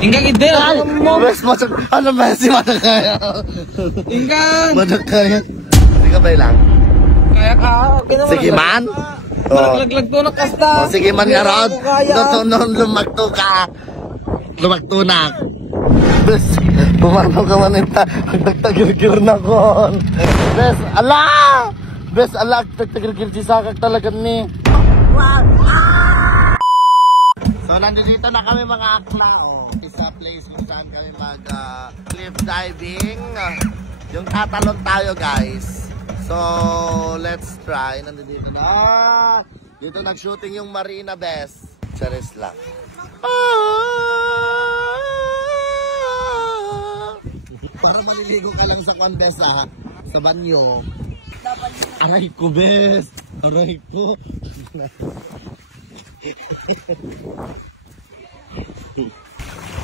Ingkang ide. Bes mo ano Messi madagaya. Ingkang. Madagaya. Hindi ka ba lang? Kaya ka. Sige man. Laglag to na kasta. Sige man nga rod. Tutunon lumagto ka. Lumagto na. Bes, pumano ka man ita. Nagtagirgir na kon. Bes, ala! Bes, ala, nagtagirgir si Sakak talaga ni. So, nandito na kami mga akla. Isa place kung saan kami mag cliff diving. Yung tatalon tayo guys. So, let's try. Nandito na. Dito nag-shooting yung Marina Bes. Charis lang. Para maliligo ka lang sa Condes sa banyo. Aray ko Bes. Aray ko.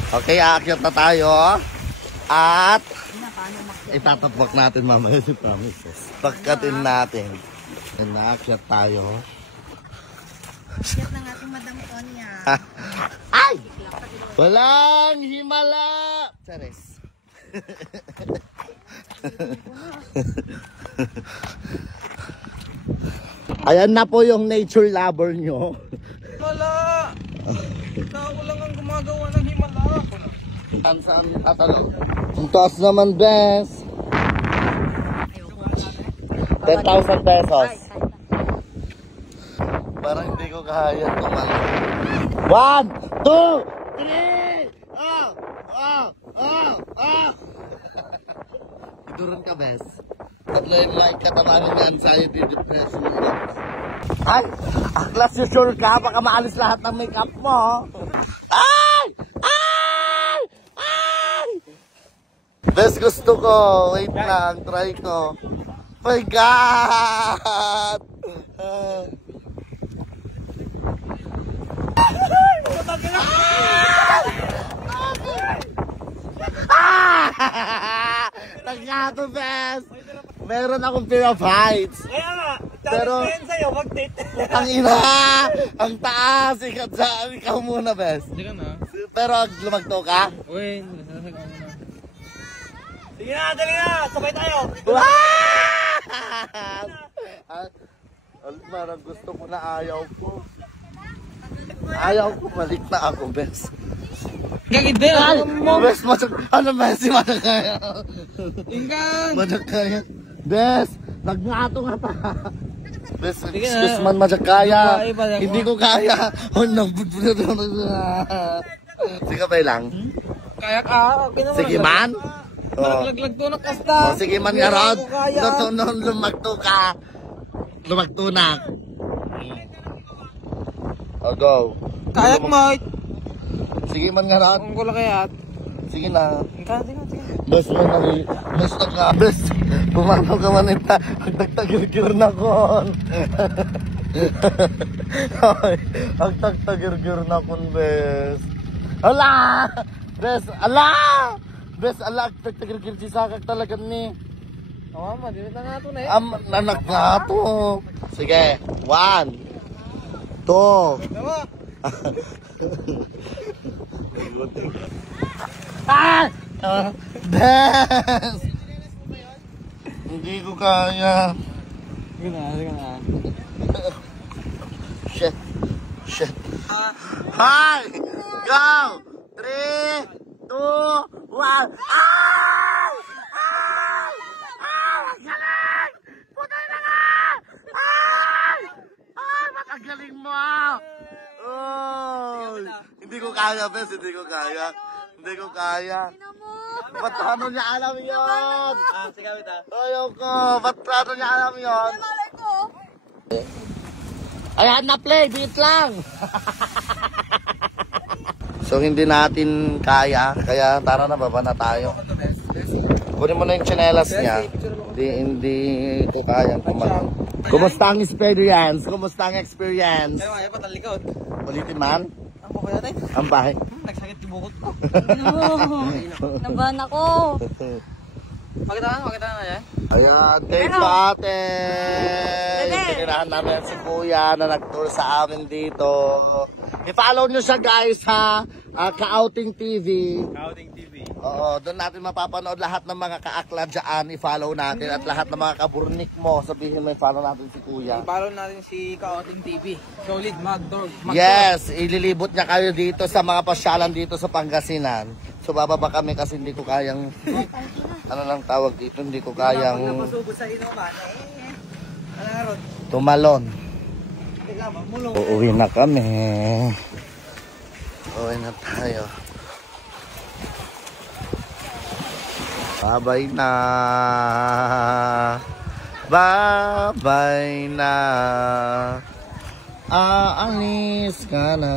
Okay, aakyat na tayo. At itatapok natin mamaya si Promises. Pagkatin natin. Naakyat tayo. Akyat ng ating Madam Tonya. Ay! Walang himala! Charis. Ayan na po yung nature lover nyo. Himala! Ikaw lang ang gumagawa ng himala. Saan sa amin tatalong? Ang taas naman, Bes. 10,000 pesos. Parang hindi ko kaya tumalong. 1, 2, 3! Iduron ka, Bes. Tablayin like katamaan ng anxiety, depression. Ay! Aklas, you sure ka? Baka maalis lahat ng makeup mo. Ay! Ay! Ay! Bes, gusto ko. Wait lang, try ko. Oh my God! Nagkato, Bes! Meron akong fear of heights. Kaya nga, pero sa'yo, mag-date. ang ina! Ang taas! Ikaw muna, Bes. Hindi ka na. Pero lumagto ka? Uy, nasasag ako na. Sige na, dali na! Sabay tayo! Parang gusto ko na ayaw ko. Ayaw ko, balik na ako, Bes. Ingkang ide. Bes, ano Messi madagaya? Ingkang. Madagaya. Bes, nagngato nga ta. Bes, Sige excuse na. man madagaya. Babae, Hindi ko kaya. Sige ba lang? Kaya ka. Sige man. Laglag to na kasta. Sige man nga rod. Tutunon lumagto ka. Lumagto na. Go. Kayak mo. Sige man nga rod. Kung ko lang kayat. Sige na. Ingkang, sige. Bes mo na bes na bes. Pumano ka man ita. Nagtagtagirgir na kon. Ang tagtagirgir na kon, Bes. Ala! Bes, ala! Bes, ala, tagtagirgir si Sakak talaga ni. Mama, di na nga to na eh. Nanak nga to. Sige, 1, 2. Bes! Hindi ko kaya. Sige na. Shit. Hi! Go! 3, 2, 1. Ay! Magaling! Putay na nga! Ay! Magaling mo! Oh! Hindi ko kaya, Bes. Hindi ko kaya. Ba't ano niya alam yun? Sige, wait ah. Ayaw ko. Ba't ano niya alam yun? Malay ko. Ayan na play. Beat lang. So hindi natin kaya. Kaya tara na, baba na tayo. Kunin mo na yung tsinelas niya. Hindi ko kaya kumain. Kumusta ang experience? Ayaw pa talikod. Ulitin man? Ang buko natin. Ang bahay. Nagsakit yung bukot ko. Nabahan ako. Makita na yan. Ayan, take ate! Tinirahan namin si Kuya na nag-tour sa amin dito. I-follow nyo siya guys ha! Ka-Outing TV. Outing TV. Oo, doon natin mapapanood lahat ng mga kaakla dyan. I-follow natin at lahat ng mga kaburnik mo. Sabihin mo, i-follow natin si Kuya. Follow natin si Ka-Outing TV. Solid Magdog. Yes, ililibot niya kayo dito sa mga pasyalan dito sa Pangasinan. So bababa kami kasi hindi ko kayang, ano lang tawag dito, hindi ko kayang Napasubo sa inuman. Alarot. tumalon. Mulong. Uuwi na kami. Uuwi na tayo. Babay na. Babay na. Aalis ka na.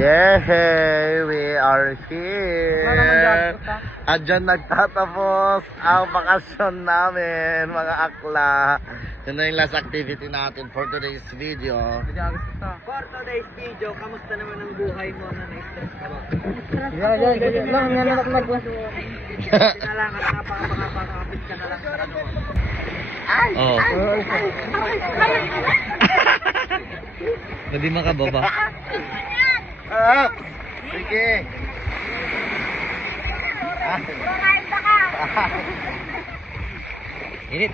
Yay! We are here! At dyan nagtatapos ang bakasyon namin, mga akla. Yun na yung last activity natin for today's video. For today's video, kamusta naman ang buhay mo na na-stress ka ba? Yan lang, nananaknag ko. Sinalang at napakapakapit ka na lang sa ano. Oh. Hindi makababa. Sige. Init.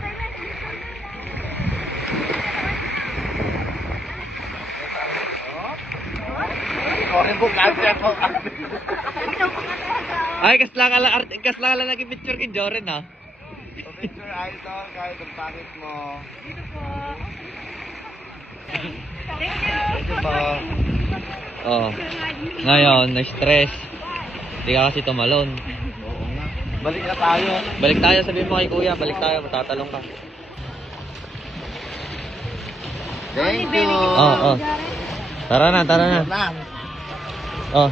Ay, kasla ka lang nag-picture kay Joren, ha? Picture idol, kahit ang pangit mo. Dito po. Ito ba? Oh. Ngayon, na-stress. Hindi ka kasi tumalon. Oo nga. Balik na tayo. Balik tayo, sabihin mo kay Kuya. Balik tayo, matatalong ka. Thank you. Oh. Tara na. Oh.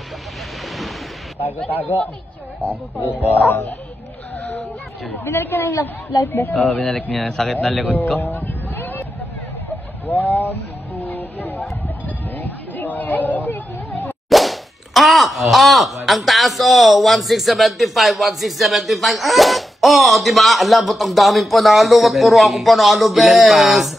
Tago. Binalik ka na yung life vest. Oh, binalik niya. Sakit na likod ko. 1, 2, 3. Ang taas oh, 1675. Oh, di ba? Alabot ang daming panalo. At puro ako panalo, bes.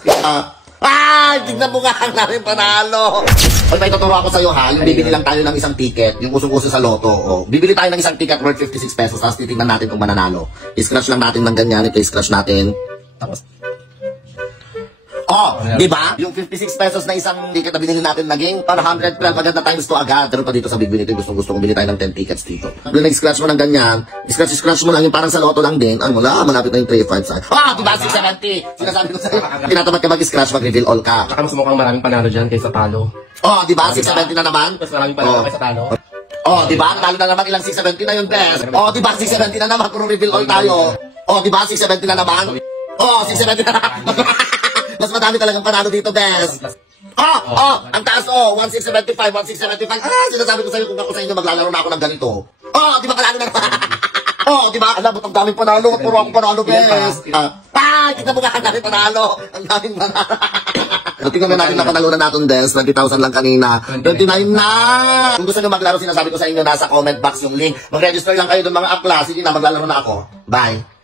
Tignan mo nga ang daming panalo. Oy, may tuturo ako sa'yo ha. Yung bibili lang tayo ng isang ticket, yung usong-uso sa loto. Oh, bibili tayo ng isang ticket worth 56 pesos. Tapos titignan natin kung mananalo. I-scratch lang natin ng ganyan. Ito i-scratch natin. Tapos di ba? Yung 56 pesos na isang ticket na binili natin naging para 112 agad na times 2 agad. Pero pa dito sa Big Win ito, gusto kong bili tayo ng 10 tickets dito. Kung nag-scratch mo ng ganyan, scratch mo lang yung parang sa loto lang din. Ano wala, malapit na yung 3-5 sa. Di ba? 670. Sinasabi ko sa'yo, tinatamad ka mag-scratch, mag-reveal all ka. Saka mas mukhang maraming panalo dyan kaysa talo. Di ba? 670 na naman. Mas maraming panalo kaysa talo. Di ba? Talo na naman ilang 670 na yun, best. Di ba? 670 na naman kung reveal all tayo. Di ba? 670 na naman. 670 na naman. Mas madami talagang panalo dito, bes. Ang taas, 1675. Sinasabi ko sa'yo kung ako sa inyo maglalaro na ako ng ganito. Di ba panalo na naman? Di ba? Alam mo, ang daming panalo. Puro ako panalo, bes. Kita mo nga ang daming panalo. Ang daming panalo. Tingnan na natin na panalo na natin, Des. 20,000 lang kanina. 29 na! Kung gusto nyo maglaro, sinasabi ko sa inyo, nasa comment box yung link. Mag-register lang kayo doon, mga akla. Sige na, maglalaro na ako. Bye.